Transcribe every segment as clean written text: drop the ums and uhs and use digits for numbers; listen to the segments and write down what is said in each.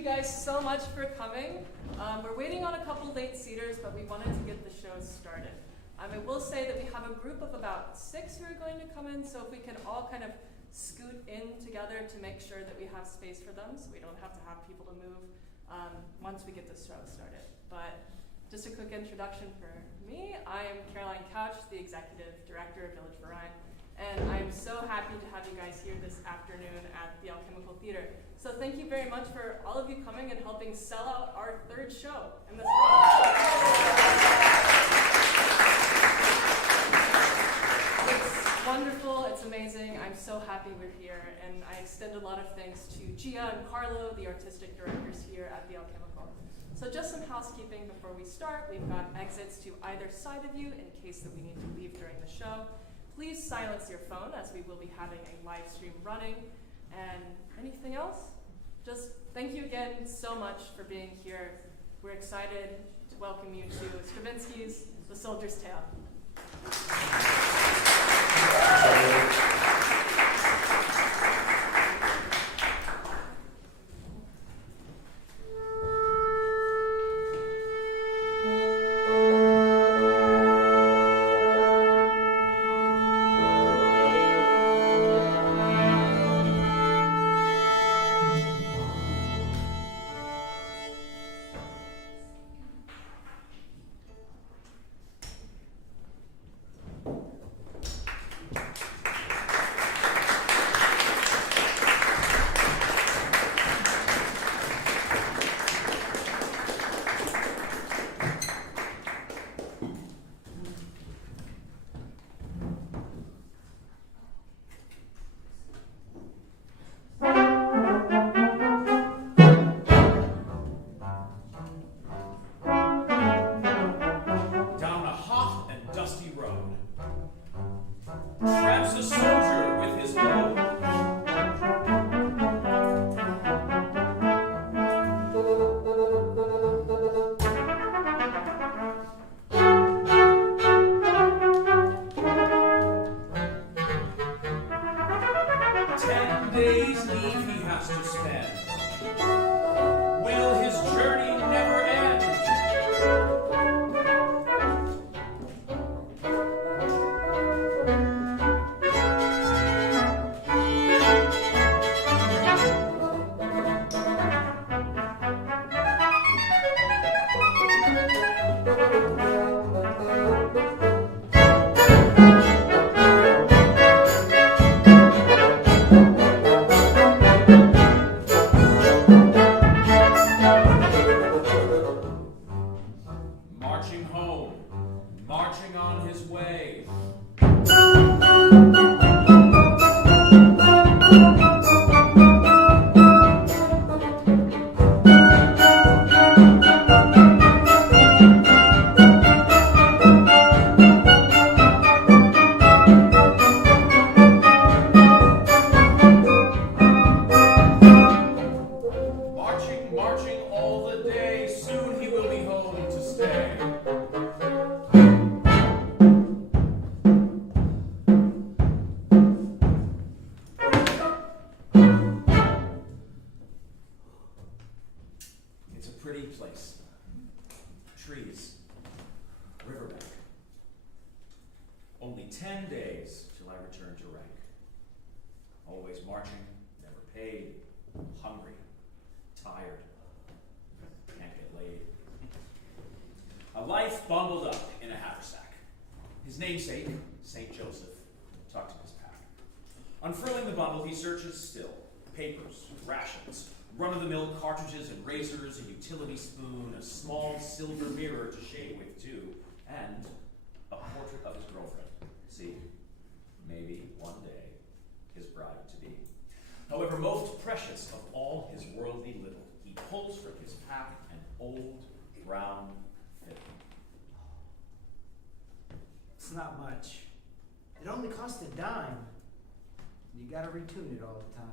you guys so much for coming. We're waiting on a couple late seaters, but we wanted to get the show started. I will say that we have a group of about 6 who are going to come in, so if we can all kind of scoot in together to make sure that we have space for them, so we don't have to have people to move once we get the show started. But just a quick introduction for me. I am Caroline Couch, the Executive Director of Village Verein, and I'm so happy to have you guys here this afternoon at the Alchemical Theater. So thank you very much for all of you coming and helping sell out our 3rd show in this month. It's wonderful, it's amazing, I'm so happy we're here, and I extend a lot of thanks to Gia and Carlo, the artistic directors here at the Alchemical. So just some housekeeping before we start. We've got exits to either side of you in case that we need to leave during the show. Please silence your phone as we will be having a live stream running. And anything else? Just thank you again so much for being here. We're excited to welcome you to Stravinsky's The Soldier's Tale. Cartridges and razors, a utility spoon, a small silver mirror to shave with too, and a portrait of his girlfriend. See, maybe one day his bride to be. However, most precious of all his worldly little, he pulls from his pack an old brown fiddle. It's not much. It only costs a dime. You gotta retune it all the time.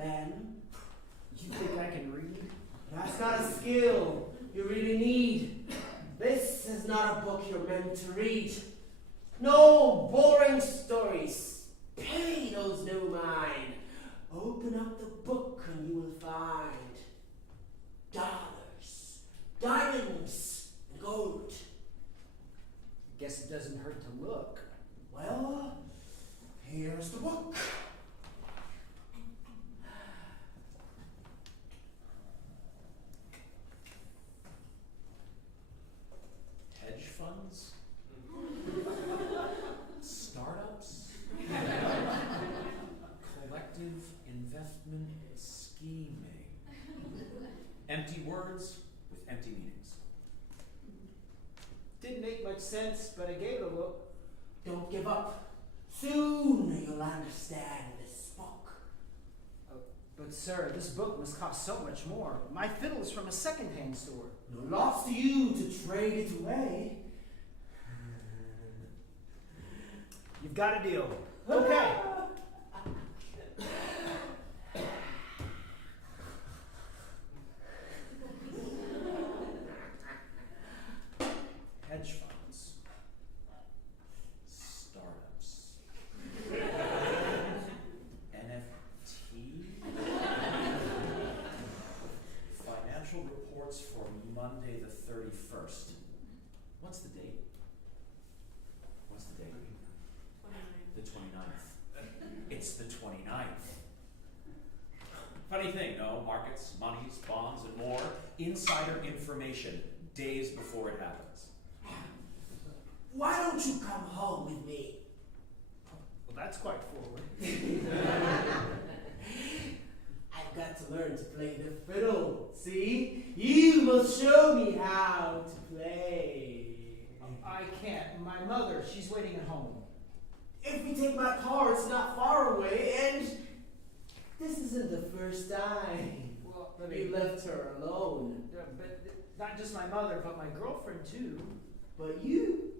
Ben. You think I can read? That's not a skill you really need. This is not a book you're meant to read. No boring stories. Pay those no mind. Open up the book and you will find dollars, diamonds, and gold. Guess it doesn't hurt to look. Well, here's the book. Hedge funds? Startups? Collective investment scheming. Empty words with empty meanings. Didn't make much sense, but I gave it a look. Don't give up. Soon you'll understand this book. But sir, this book must cost so much more. My fiddle is from a second-hand store. No loss to you to trade it away. You've got a deal. Okay. Hedge funds. Startups. NFT. Financial reports for Monday the 31st. What's the date? What's the date? 29. The 29th. It's the 29th. Funny thing, no? Markets, monies, bonds, and more. Insider information days before it happens. Why don't you come home with me? Well, that's quite forward. I've got to learn to play the fiddle. See? You must show me how to play. I can't. My mother, she's waiting at home. If we take my car, it's not far away, and this isn't the first time Well, you left her alone. but not just my mother, but my girlfriend too. But you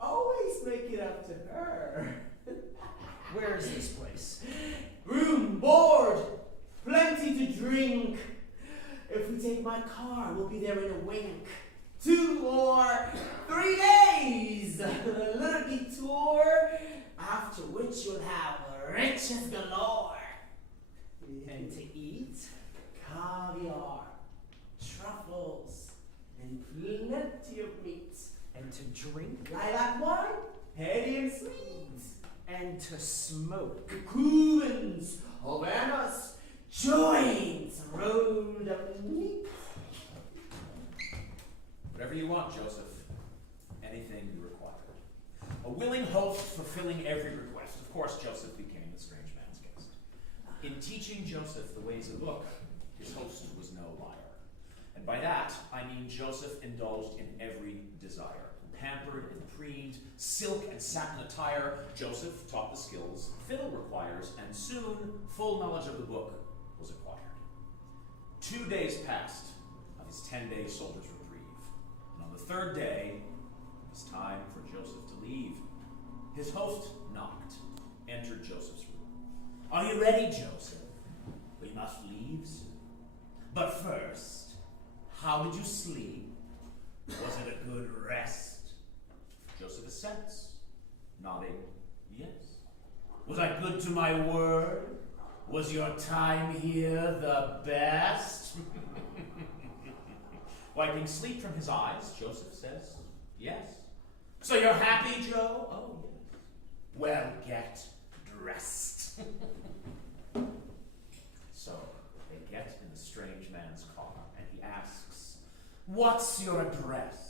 always make it up to her. Where is this place? Room, board, plenty to drink. If we take my car, we'll be there in a wink. 2 or 3 days. A little detour, after which you'll have riches galore. And to eat? Caviar, truffles, and plenty of meat. And to drink? Lilac wine, heady and sweet. And to smoke. Cubans, Havanas, joints rolled up neat. Whatever you want, Joseph. Anything you require. A willing host fulfilling every request. Of course, Joseph became the strange man's guest. In teaching Joseph the ways of the book, his host was no liar. And by that, I mean Joseph indulged in every desire. Pampered and preened, silk and satin attire, Joseph taught the skills fiddle requires, and soon full knowledge of the book was acquired. 2 days passed of his 10-day soldier's reprieve, and on the 3rd day, it was time for Joseph to leave. His host knocked, entered Joseph's room. Are you ready, Joseph? We must leave soon. But first, how did you sleep? Was it a good rest? Joseph assents, nodding yes. Was I good to my word? Was your time here the best? Wiping sleep from his eyes, Joseph says, yes. So you're happy, Joe? Oh, yes. Well, get dressed. So they get in the strange man's car, and he asks, what's your address?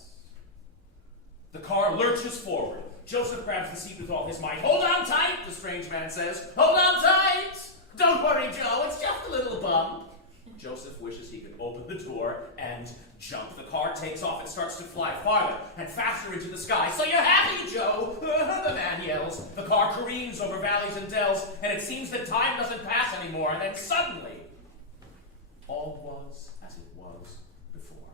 The car lurches forward. Joseph grabs the seat with all his might. Hold on tight, the strange man says. Hold on tight! Don't worry, Joe, it's just a little bump. Joseph wishes he could open the door and jump. The car takes off and starts to fly farther and faster into the sky. So you're happy, Joe? The man yells. The car careens over valleys and dells, and it seems that time doesn't pass anymore. And then suddenly, all was as it was before.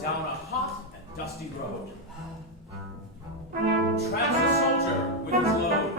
Down a hot and dusty road. Tramps a soldier with his load.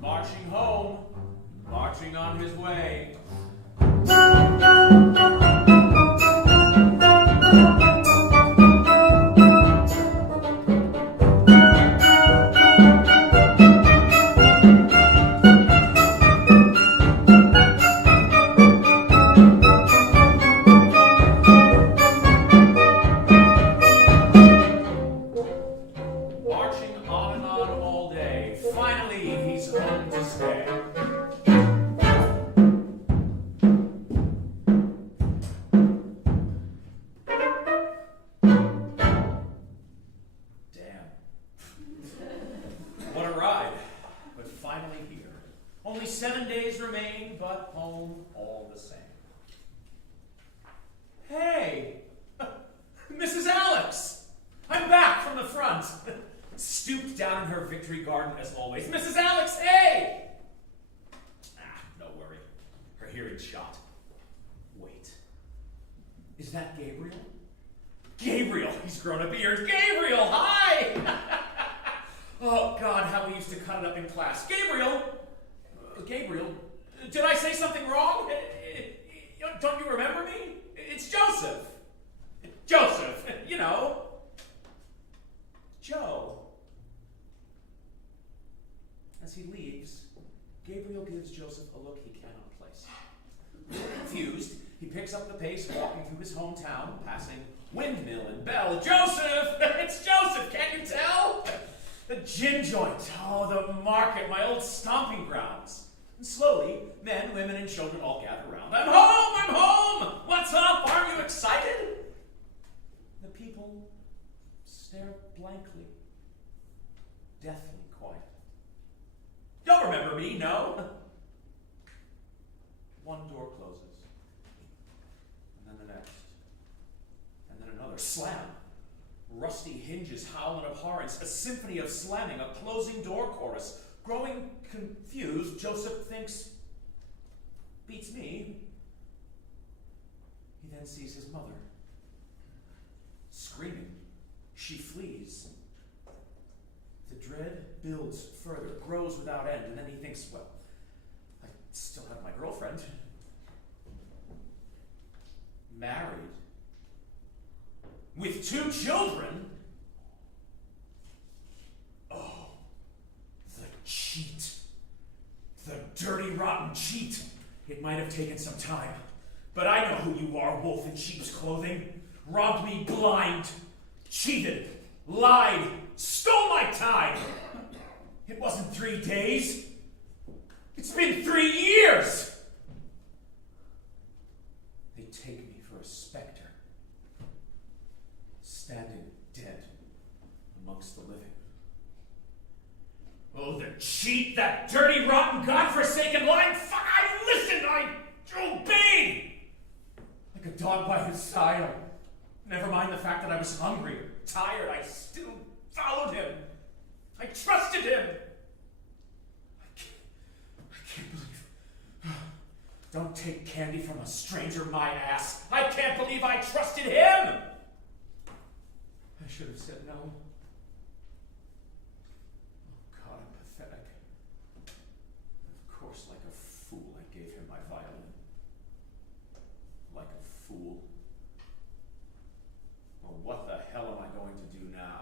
Marching home, marching on his way. Marching on and on all day. Finally, he's home to stay. Damn. What a ride. But finally here. Only 7 days remain, but home all the same. Hey! Mrs. Alex! I'm back from the front. Stooped down in her victory garden as always. Mrs. Alex, hey! No worry. Her hearing's shot. Wait. Is that Gabriel? Gabriel! He's grown a beard. Gabriel, hi! Oh, God, how we used to cut it up in class. Gabriel! Gabriel, did I say something wrong? Don't you remember me? It's Joseph. Joseph, you know. Joe. As he leaves, Gabriel gives Joseph a look he cannot place. Confused, he picks up the pace, walking through his hometown, passing Windmill and Bell. Joseph! It's Joseph, can't you tell? The gin joint, oh, the market, my old stomping grounds. And slowly, men, women, and children all gather around. I'm home! I'm home! What's up? Aren't you excited? The people stare blankly, deathly quiet. Don't remember me, no? One door closes, and then the next, and then another. Slam! Rusty hinges howl in abhorrence, a symphony of slamming, a closing door chorus. Growing confused, Joseph thinks, beats me. He then sees his mother. Screaming, she flees. The dread builds further, grows without end, and then he thinks, well, I still have my girlfriend. Married. With 2 children. Oh, the cheat. The dirty, rotten cheat. It might have taken some time, but I know who you are, wolf in sheep's clothing. Robbed me blind, cheated, lied, stole my time. It wasn't 3 days. It's been 3 years. They take me for a specter, standing dead amongst the living. Oh, the cheat, that dirty, rotten, godforsaken lying fuck! I listened, I obeyed! Like a dog by his side. Never mind the fact that I was hungry, tired, I still followed him. I trusted him. I can't believe. Don't take candy from a stranger, my ass. I can't believe I trusted him. I should have said no. Oh, God, I'm pathetic. Of course, like a fool, I gave him my violin. Like a fool. Well, what the hell am I going to do now?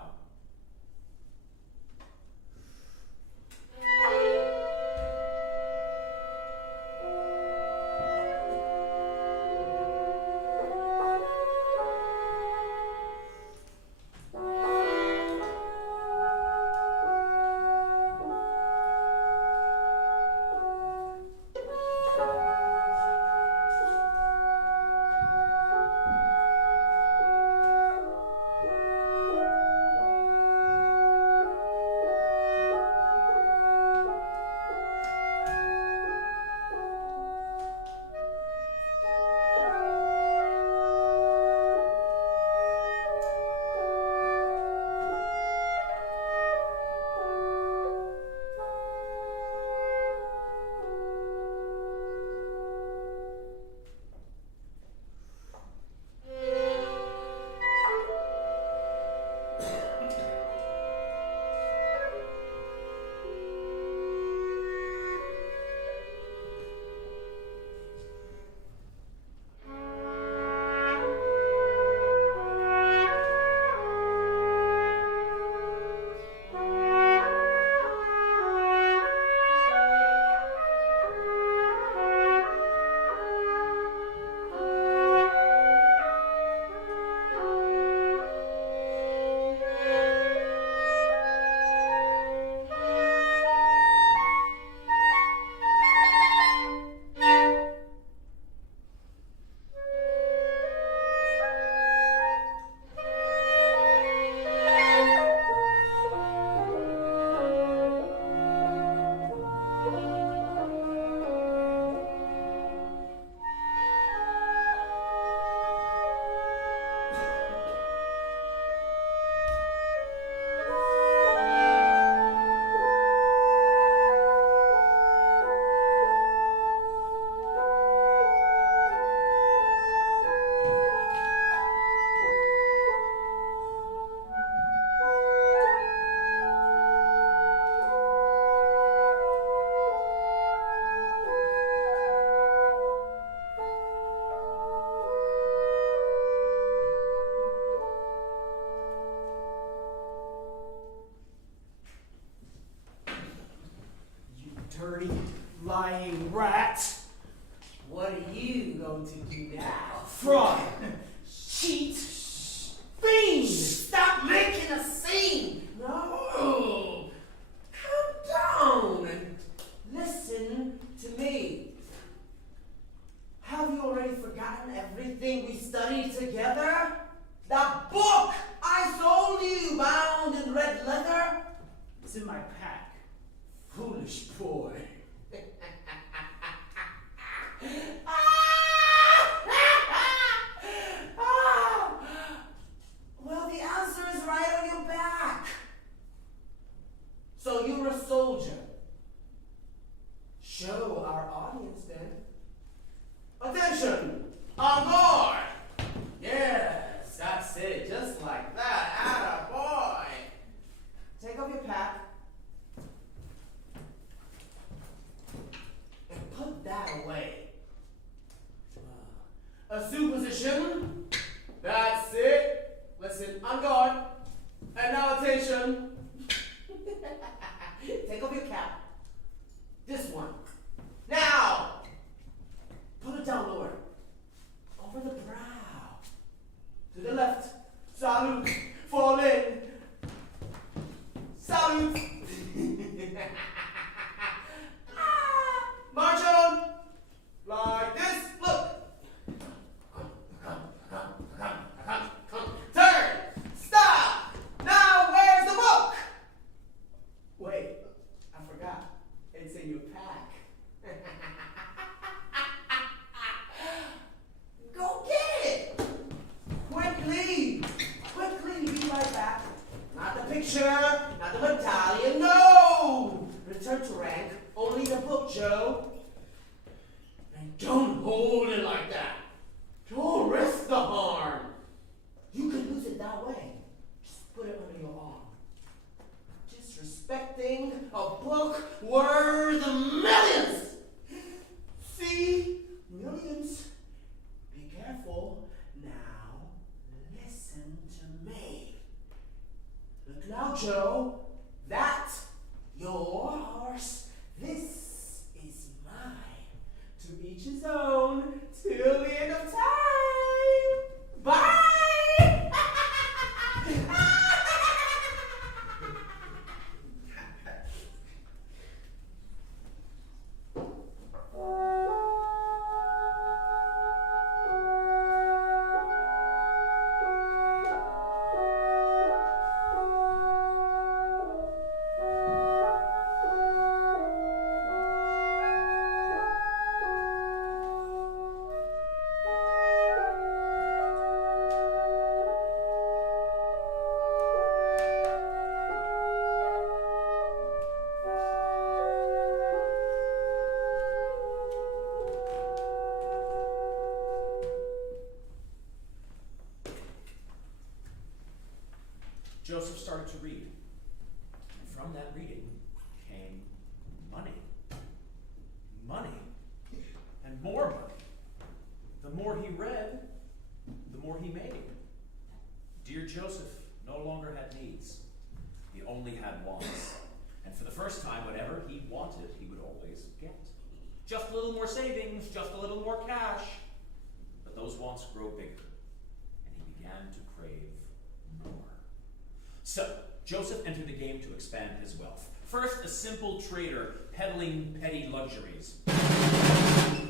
going to do now? Fraud! Cheat! Fiend! Stop making a scene! No! Calm down and listen to me. Have you already forgotten everything we studied together? That book I sold you, bound in red leather? It's in my pack. Foolish boy. Well, the answer is right on your back. So you're a soldier. Show our audience then. Attention! On guard! Yes, that's it. Just like that. Atta boy. Take off your pack. And put that away. Assume position. That's it. Listen, on guard. And now attention. Take off your cap. This one. Now! Put it down lower. Over the brow. To the left. Salute. Fall in. Salute. March on. Like this. Look. Turn. Stop. Now where's the book? Wait. I forgot. It's in your pack. Go get it! Quickly! Quickly, be right back. Not the picture, not the medallion, no! Return to rank, only the book, Joe. And don't hold it like that. Don't risk the harm. You could lose it that way. Just put it under your arm. Disrespecting a book worth millions! See? Millions. Be careful. Now, listen to me. Look now, Joe. That, yours. This is mine. To each his own. Till the end of time. Bye! Joseph started to read, and from that reading came money. Money, and more money. The more he read, the more he made. Dear Joseph no longer had needs. He only had wants. And for the first time, whatever he wanted, he would always get. Just a little more savings, just a little more cash. But those wants grow bigger, and he began to crave more. So, Joseph entered the game to expand his wealth. First, a simple trader peddling petty luxuries.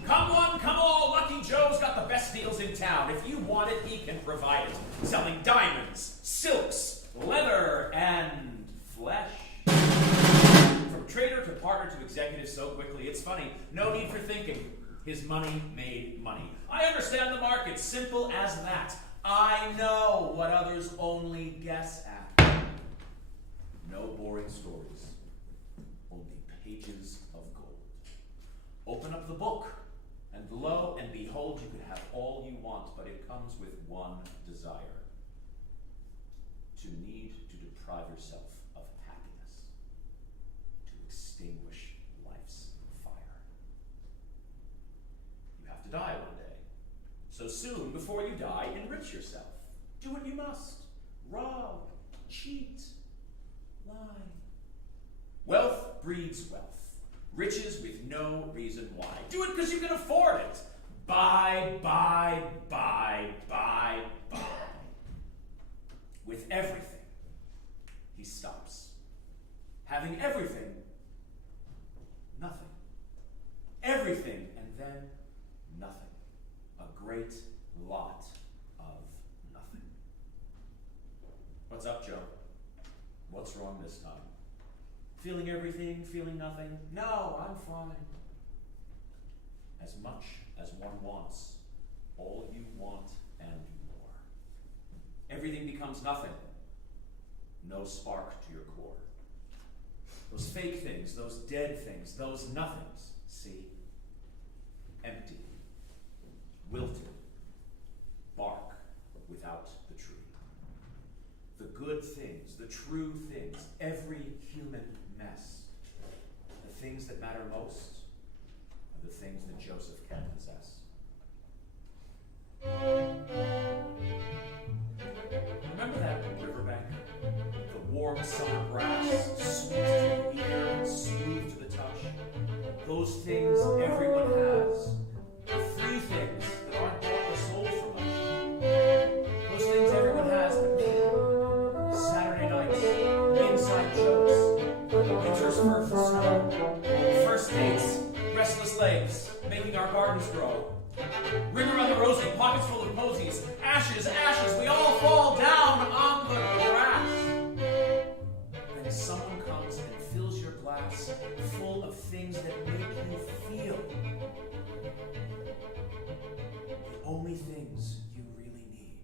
Come one, come all, Lucky Joe's got the best deals in town. If you want it, he can provide it. Selling diamonds, silks, leather, and flesh. From trader to partner to executive so quickly, it's funny. No need for thinking. His money made money. I understand the market, simple as that. I know what others only guess at. No boring stories, only pages of gold. Open up the book, and lo and behold, you could have all you want, but it comes with one desire. To need to deprive yourself of happiness, to extinguish life's fire. You have to die one day. So soon, before you die, enrich yourself. Do what you must. Rob, cheat, lie. Wealth breeds wealth. Riches with no reason why. Do it because you can afford it. Buy buy, buy, buy, buy, buy. With everything, he stops. Having everything, nothing. Everything, and then nothing. A great lot of nothing. What's up, Joe? What's wrong this time? Feeling everything, feeling nothing? No, I'm fine. As much as one wants, all you want and more. Everything becomes nothing. No spark to your core. Those fake things, those dead things, those nothings, see? Empty, wilted, bark without the tree. The good things, the true things, every human mess, the things that matter most are the things that Joseph can possess. Remember that riverbank? The warm summer grass, sweet to the ear, smooth to the touch. Those things everyone has. The three things that aren't bought or sold for much. Those things everyone has but me. Saturday nights, inside jokes, winter's first snow, first dates, restless legs, making our gardens grow. Ring around the rosy, pockets full of posies, ashes, ashes, we all fall down on the grass. Then someone comes and fills your glass full of things that make you feel. The only things you really need.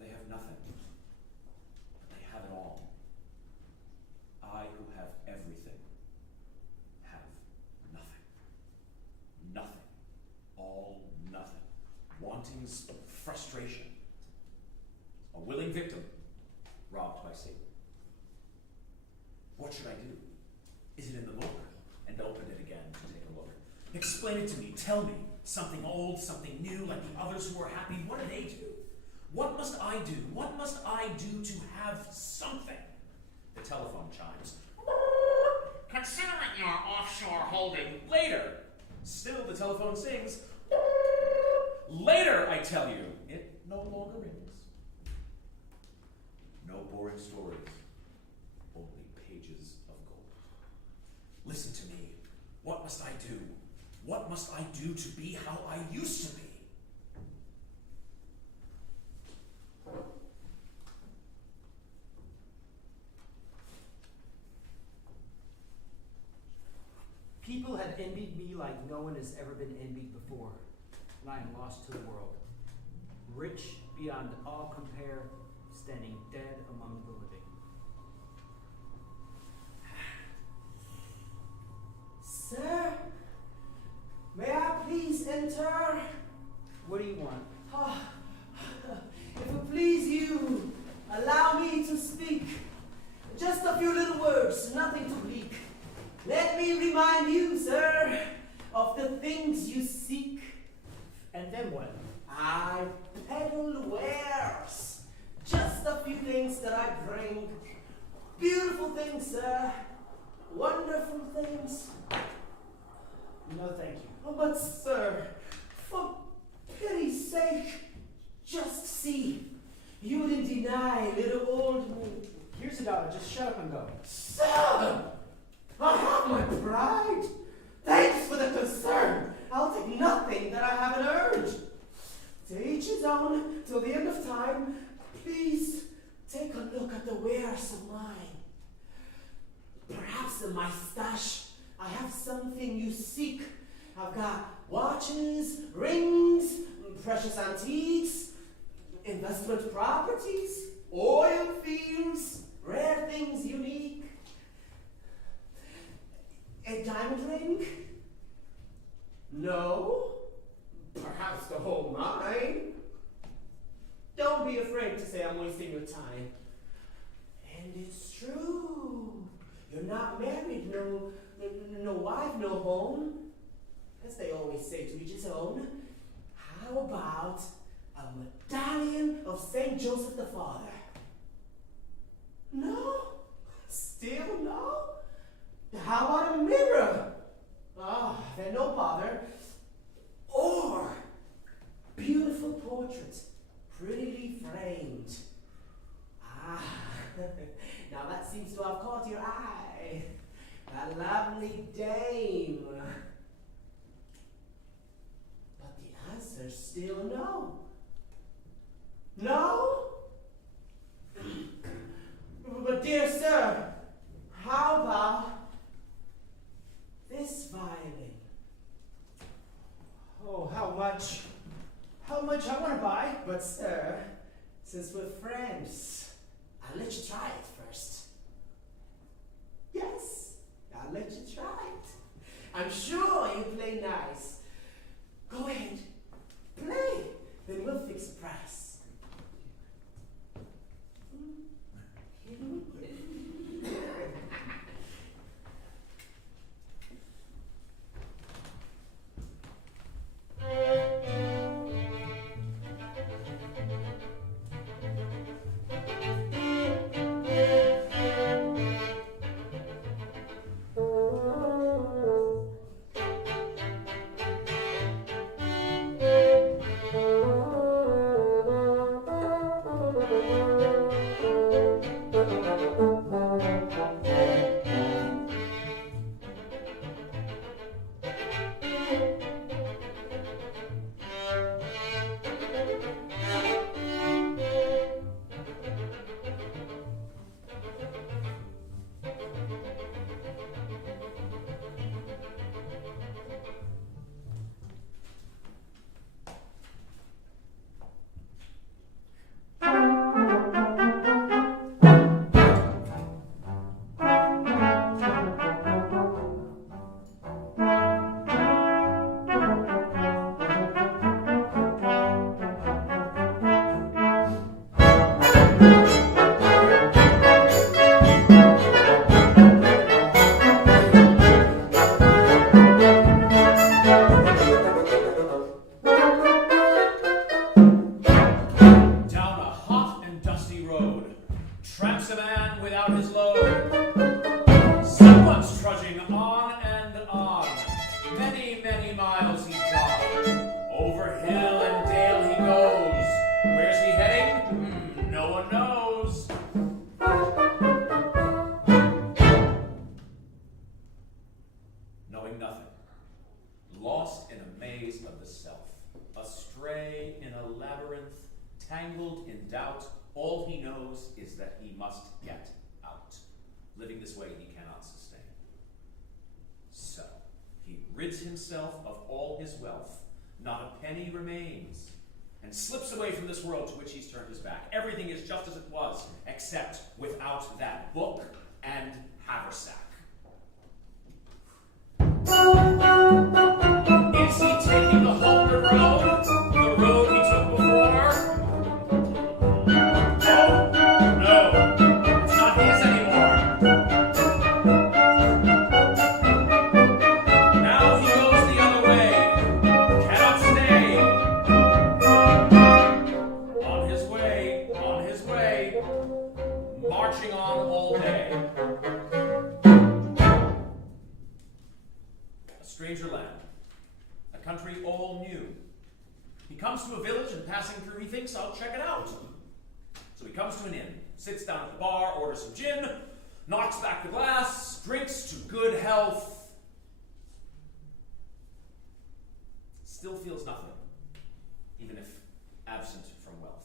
They have nothing, but they have it all. I who have everything have nothing. Nothing. All nothing. Wantings, frustration. A willing victim, robbed by Satan. What should I do? Is it in the book? And open it again to take a look. Explain it to me. Tell me. Something old, something new, like the others who are happy. What do they do? What must I do? What must I do to have something? The telephone chimes. Considering your offshore holding later. Still the telephone sings. Later, I tell you. It no longer rings. No boring stories. Only pages of gold. Listen to me. What must I do? What must I do to be how I used to be? People have envied me like no one has ever been envied before, and I am lost to the world. Rich beyond all compare, standing dead among the living. Sir, may I please enter? What do you want? If it please you, allow me to speak. Just a few little words, nothing to leak. Let me remind you, sir, of the things you seek. And then what? I peddle wares. Just a few things that I bring. Beautiful things, sir. Wonderful things. No, thank you. Oh, but sir, for pity's sake, just see. You wouldn't deny little old me. Here's $1. Just shut up and go. Sir, I have my pride. Thanks for the concern. I'll take nothing that I haven't earned. To each his own, till the end of time. Please take a look at the wares of mine. Perhaps in my stash I have something you seek. I've got watches, rings, precious antiques, investment properties, oil fields, rare things unique. A diamond ring? No. Perhaps the whole mine. Don't be afraid to say I'm wasting your time. And it's true. You're not married, no wife, no home. As they always say, to each his own. How about a medallion of St. Joseph the Father? No? Still no? How about a mirror? Ah, then no dame. But the answer's still no. No? But dear sir, how about this violin? Oh, how much? How much I want to buy? But sir, since we're friends, I'll let you try it first. Yes, I'll let you try it. I'm sure you play nice. Go ahead, play, then we'll fix the price. Tangled in doubt, all he knows is that he must get out. Living this way he cannot sustain. So, he rids himself of all his wealth, not a penny remains, and slips away from this world to which he's turned his back. Everything is just as it was, except without that book and haversack. Is he taking the homeward road? The road he took before? Stranger land, a country all new. He comes to a village and passing through, he thinks, I'll check it out. So he comes to an inn, sits down at the bar, orders some gin, knocks back the glass, drinks to good health. Still feels nothing, even if absent from wealth.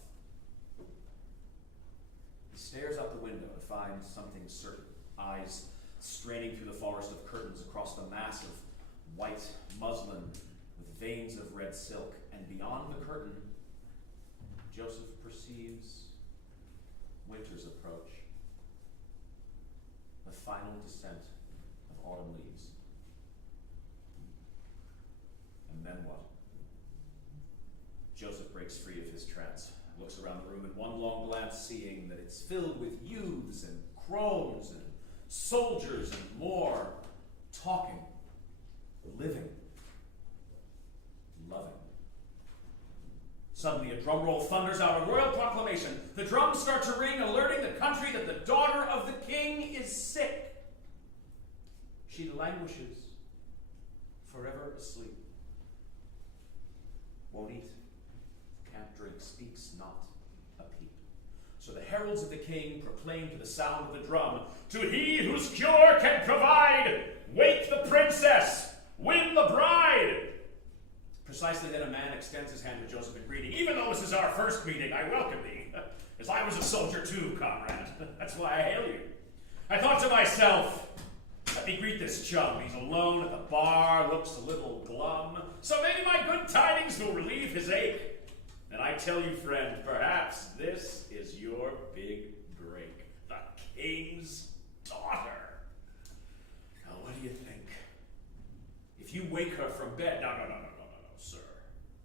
He stares out the window to find something certain, eyes straining through the forest of curtains across the mass of white muslin with veins of red silk, and beyond the curtain, Joseph perceives winter's approach, the final descent of autumn leaves. And then what? Joseph breaks free of his trance, looks around the room in one long glance, seeing that it's filled with youths and crones and soldiers and more, talking, living, loving. Suddenly a drum roll thunders out a royal proclamation. The drums start to ring, alerting the country that the daughter of the king is sick. She languishes, forever asleep. Won't eat, can't drink, speaks not a peep. So the heralds of the king proclaim to the sound of the drum, to he whose cure can provide Wake the princess! Win the bride! Precisely then a man extends his hand to Joseph in greeting. Even though this is our first meeting, I welcome thee. As I was a soldier too, comrade. That's why I hail you. I thought to myself, let me greet this chum. He's alone at the bar, looks a little glum. So maybe my good tidings will relieve his ache. And I tell you, friend, perhaps this is your big break. The king's daughter. Now, what do you think? If you wake her from bed, no, sir.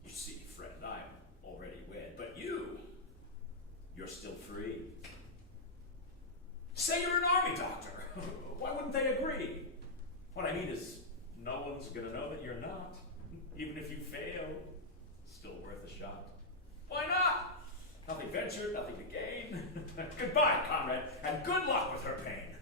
You see, friend, I'm already wed, but you're still free. Say you're an army doctor. Why wouldn't they agree? What I mean is, no one's gonna know that you're not. Even if you fail, still worth a shot. Why not? Nothing ventured, nothing to gain. Goodbye, comrade, and good luck with her pain.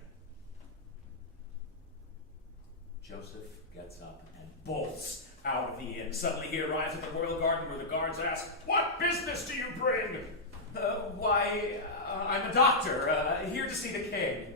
Joseph gets up and bolts out of the inn. Suddenly he arrives at the royal garden where the guards ask, "What business do you bring?" Why, I'm a doctor, here to see the king.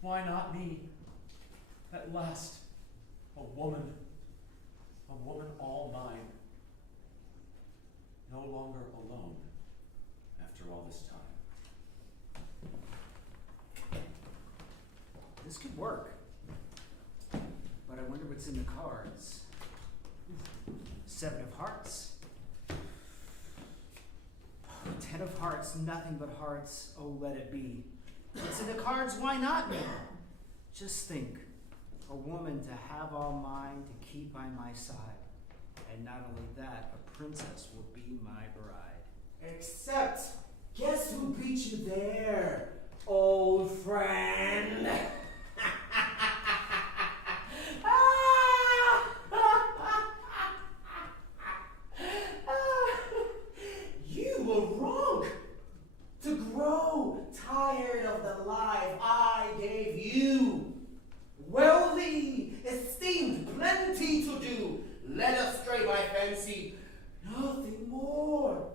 Why not me? At last, a woman all mine. No longer alone after all this time. This could work. But I wonder what's in the cards. 7 of hearts. 10 of hearts, nothing but hearts, oh let it be. What's in the cards, why not me? Just think, a woman to have all mine, to keep by my side. And not only that, a princess will be my bride. Except, guess who beat you there, old friend? You were wrong to grow tired of the life I gave you. Wealthy, esteemed, plenty to do, led astray by fancy, nothing more.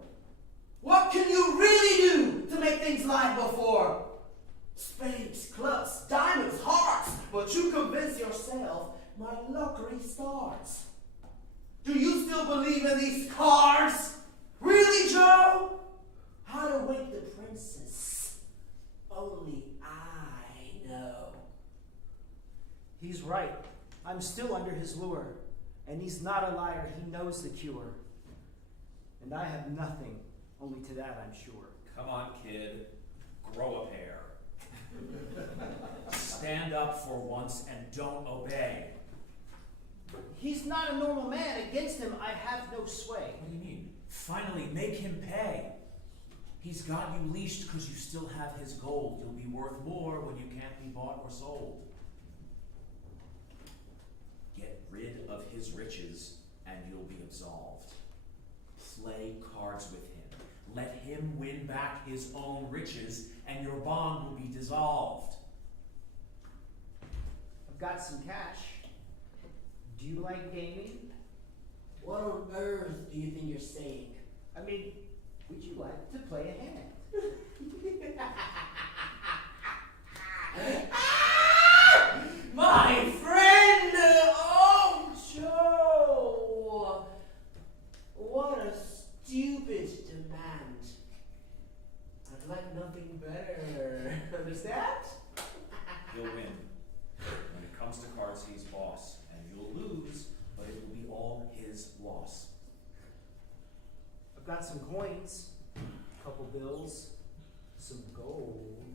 What can you really do to make things like before? Spades, clubs, diamonds, hearts, but you convince yourself my luck restarts. Do you still believe in these cards? Really, Joe? How to wake the princess? Only I know. He's right. I'm still under his lure. And he's not a liar. He knows the cure. And I have nothing. Only to that, I'm sure. Come on, kid. Grow a pair. Stand up for once and don't obey. He's not a normal man. Against him, I have no sway. What do you mean? Finally, make him pay. He's got you leashed because you still have his gold. You'll be worth more when you can't be bought or sold. Get rid of his riches and you'll be absolved. Play cards with him. Let him win back his own riches and your bond will be dissolved. I've got some cash. Do you like gaming? What on earth do you think you're saying? I mean, would you like to play a hand? My friend! Oh, Joe! What a stupid demand. I'd like nothing better. Understand? He'll win. When it comes to cards, he's boss. And you'll lose, but it will be all his loss. I've got some coins, a couple bills, some gold.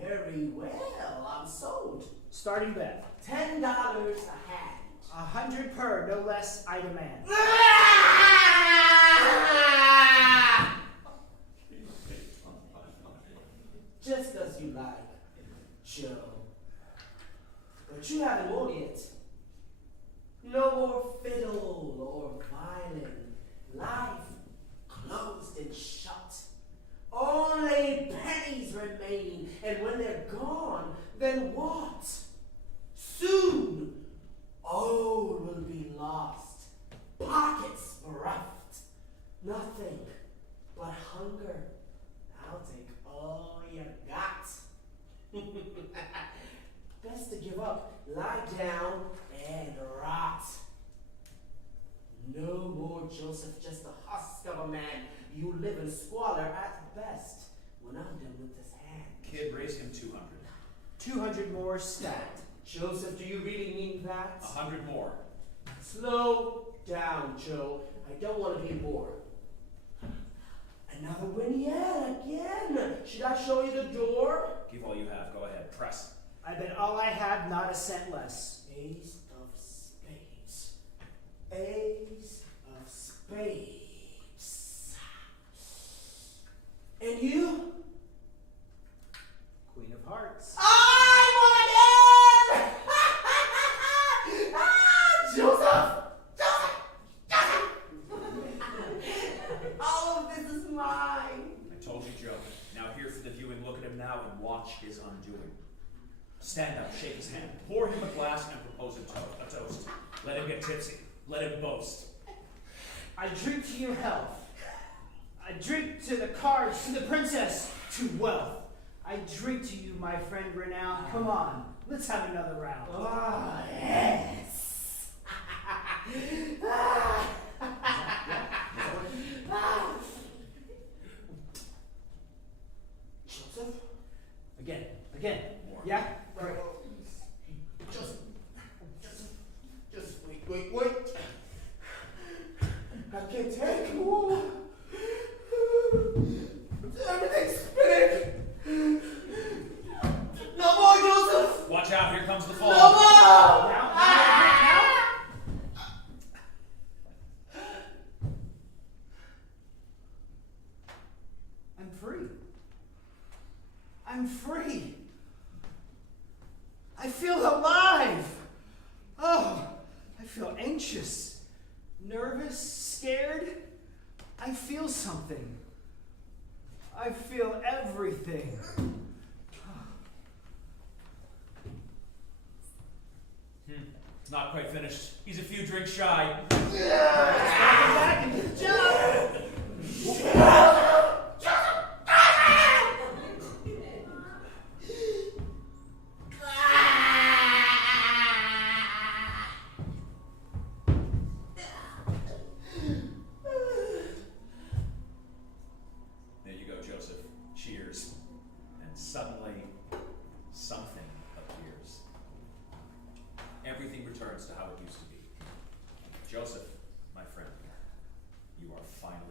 Very well, I'm sold. Starting bet. $10 a hand. 100 per, no less, I demand. Just as you like, Joe. But you haven't won yet. No more fiddle or violin. Life closed and shut. Only pennies remain, and when they're gone, then what? Soon, all will be lost. Pockets bereft. Nothing but hunger. I'll take all you got. Best to give up, lie down, and rot. No more Joseph, just a husk of a man. You live in squalor at best. When I'm done with this hand. Kid, raise him 200. 200 more stacked. Joseph, do you really mean that? 100 more. Slow down, Joe. I don't want to be bored. Another win yet, again. Should I show you the door? Give all you have. Go ahead. Press. I bet all I have, not a cent less. Ace of spades. Ace of spades. And you? Queen of hearts. I won again! Joseph! All of this is mine. I told you, Joe. Now here for the viewing. Look at him now and watch his undoing. Stand up, shake his hand, pour him a glass and propose a toast. Let him get tipsy. Let him boast. I drink to your health. I drink to the cards, to the princess, to wealth. I drink to you, my friend renowned. Come on, let's have another round. Ah, yes. Joseph? Again. More. Yeah? Right. Just wait. I can't take more. Everything's spinning. No more, Joseph. Watch out, here comes the fall. No more. Now? I'm free. I feel alive. Oh, I feel anxious, nervous, scared. I feel something. I feel everything. Not quite finished. He's a few drinks shy. Back into the job. There you go, Joseph. Cheers. And suddenly, something appears. Everything returns to how it used to be. Joseph, my friend, you are finally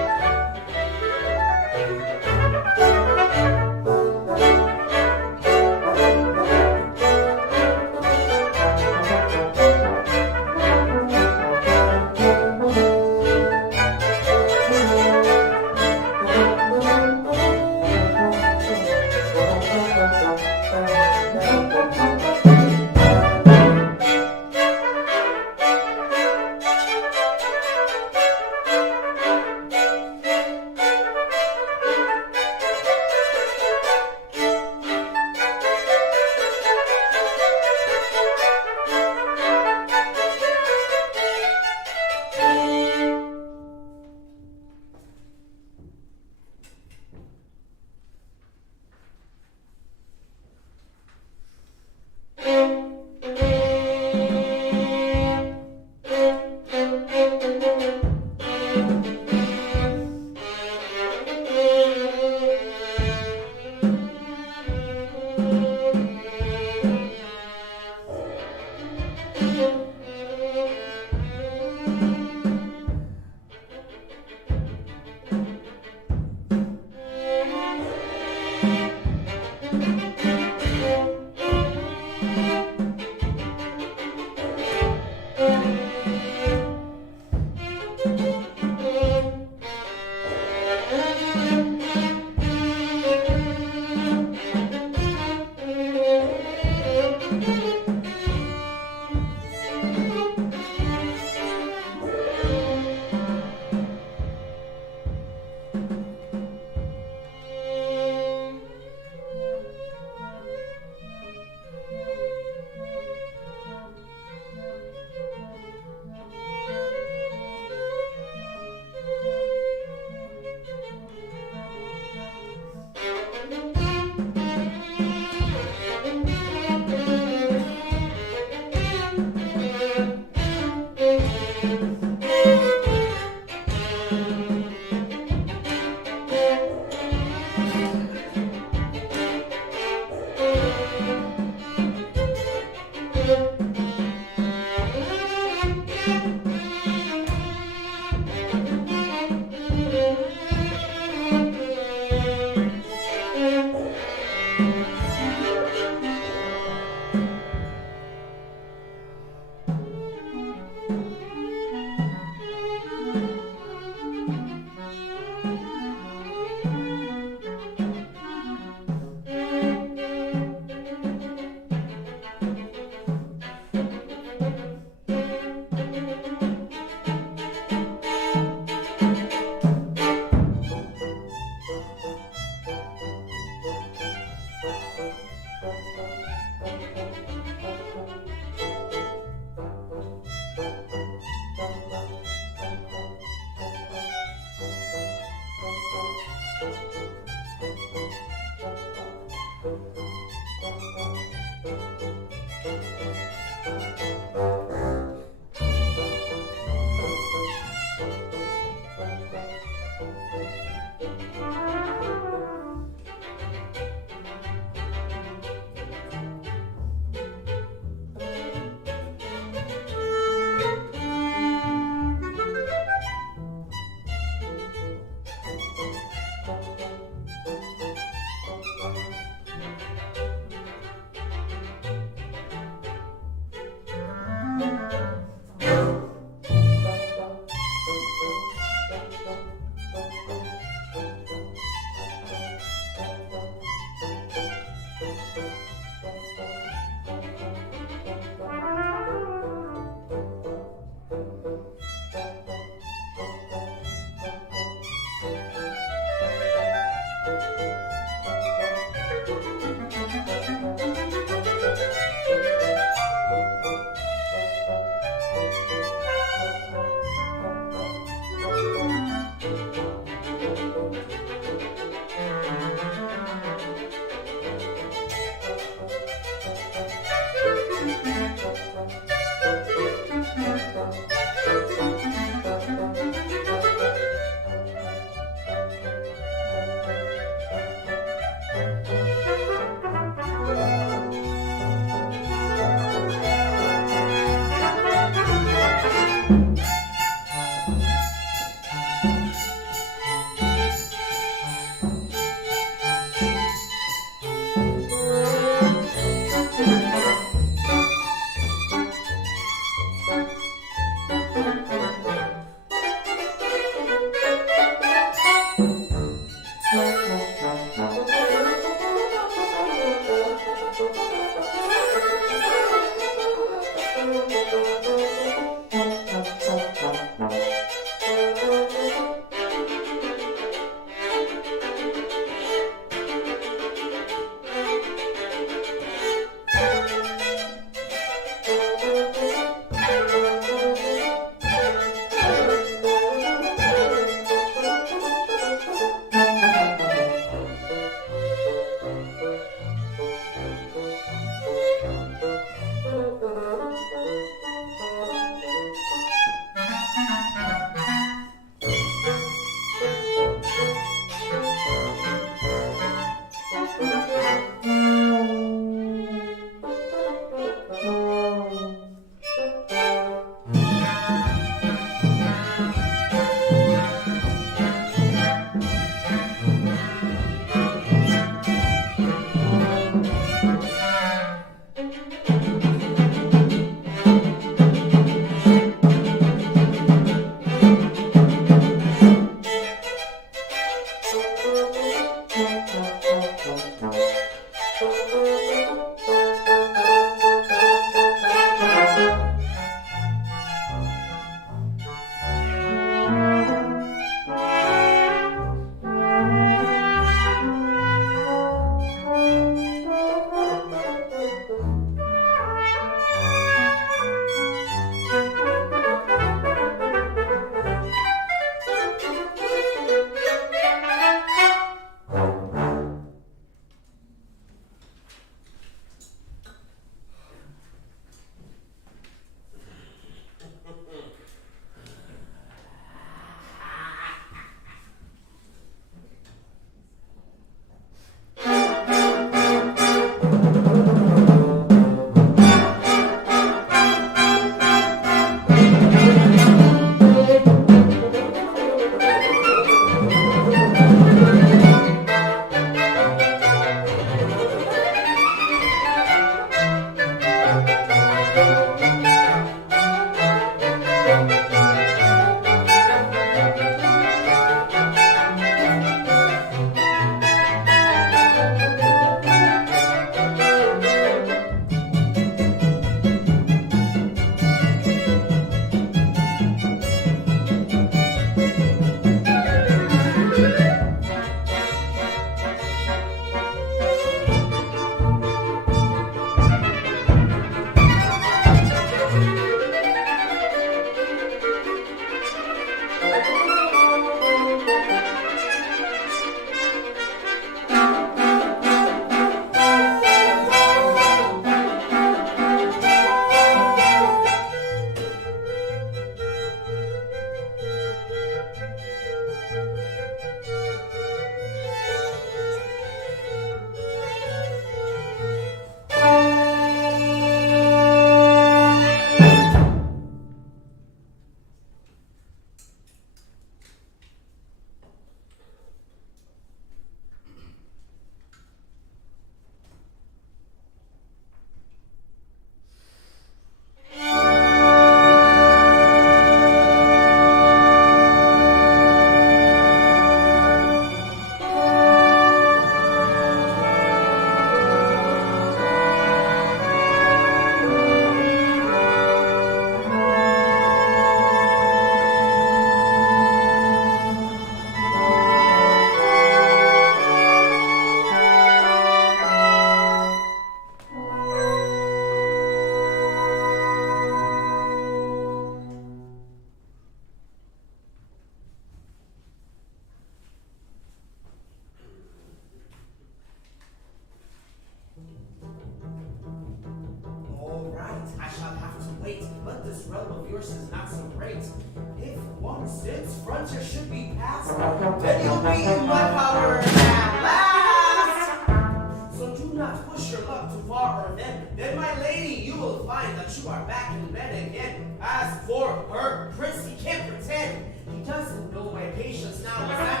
Since frontier should be passed, then you'll be in my power at last. So do not push your luck too far, or then my lady, you will find that you are back in bed again. As for her prince, he can't pretend. He doesn't know my patience now is at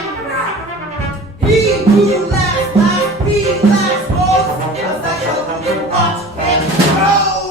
an end. He who laughs, he laughs most, as I shall do watch him roast.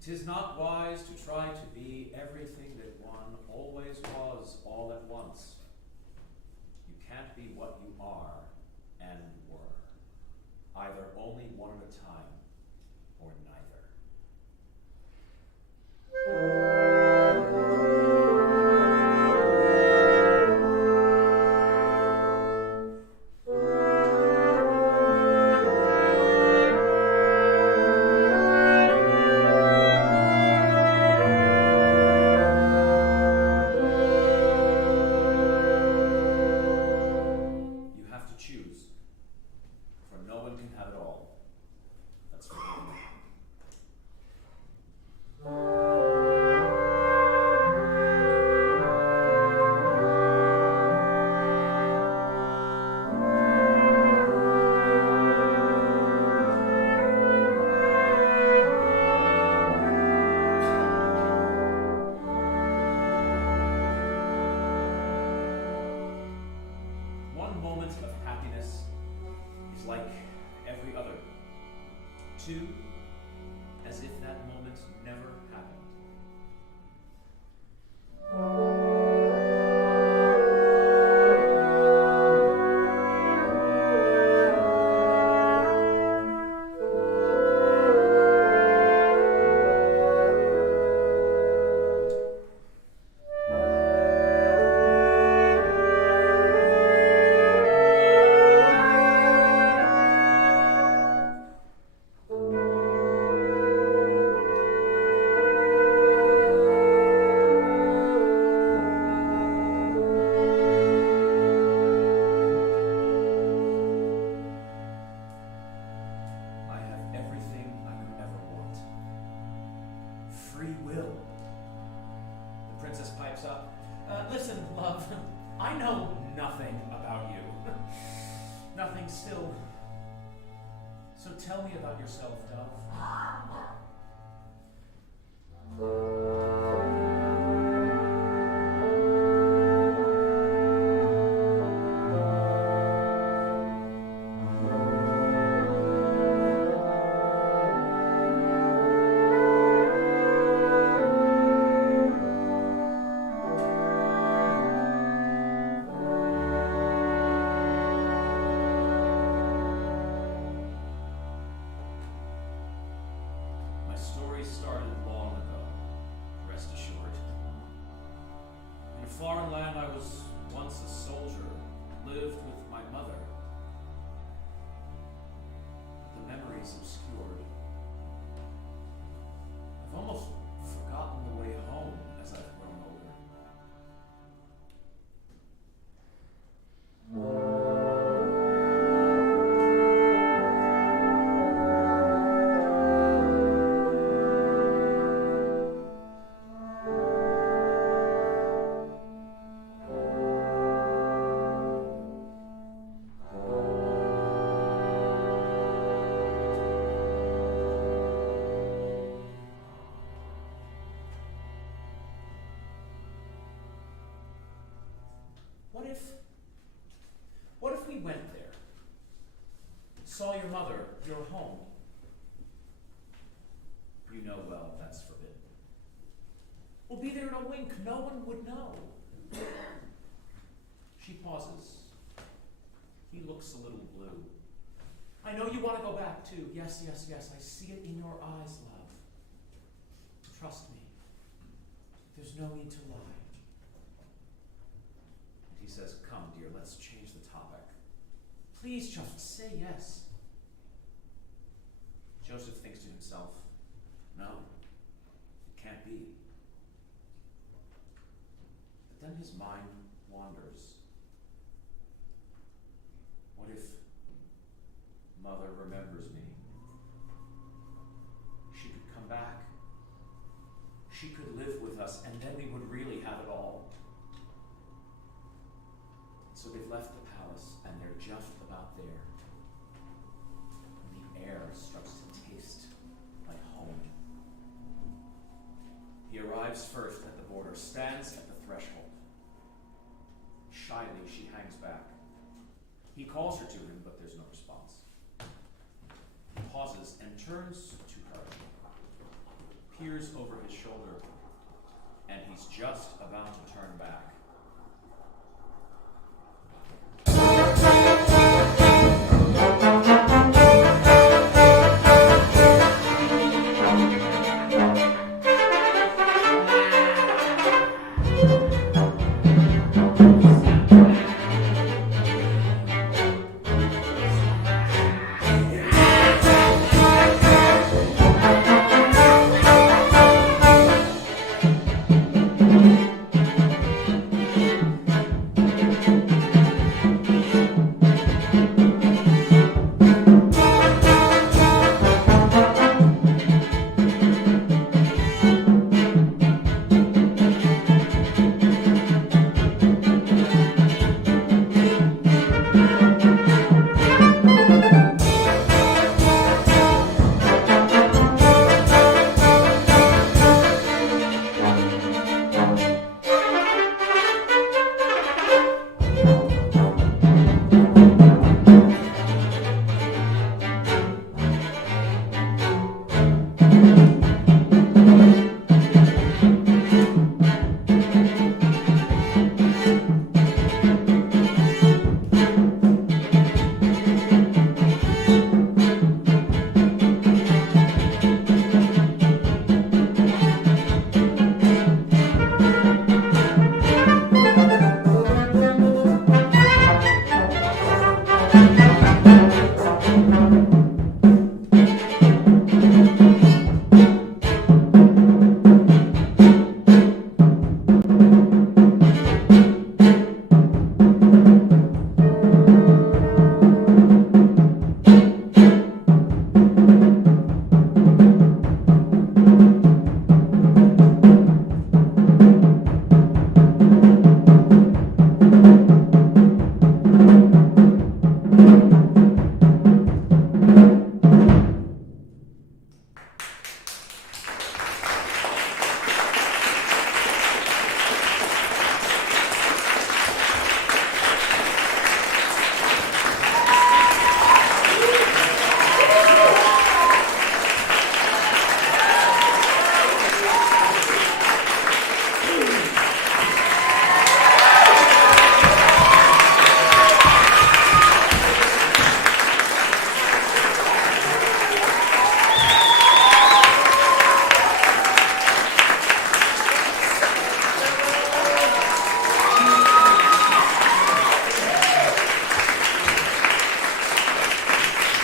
"'Tis not wise to try to be everything that one always was all at once. You can't be what you are and were, either only one at a time or neither." You have to choose, for no one can have it all. That's forbidden. One moment of happiness is like every other. Two, as if that moment never happened. I have everything I could ever want. Free will. The princess pipes up. Listen, love, I know nothing about you. Nothing still. So tell me about yourself, dove. My story started long ago, rest assured. In a foreign land I was once a soldier, lived with my mother. But the memory's obscured. I've almost forgotten the way home as I've grown older. What if we went there, saw your mother, your home? You know well that's forbidden. We'll be there in a wink, no one would know. She pauses. He He looks a little blue. I know you want to go back too. Yes, yes, yes. I see it in your eyes, love. Trust me. There's no need to lie. And he says, come, dear, let's change the topic. Please just say yes. Joseph thinks to himself, no, it can't be. But then his mind wanders. What if Mother remembers me? She could come back. She could live with us, and then we would really have it all. So they've left the palace, and they're just about there. And the air starts to taste like home. He arrives first at the border, stands at the threshold. Shyly, she hangs back. He calls her to him, but there's no response. He pauses and turns to her, peers over his shoulder, and he's just about to turn back.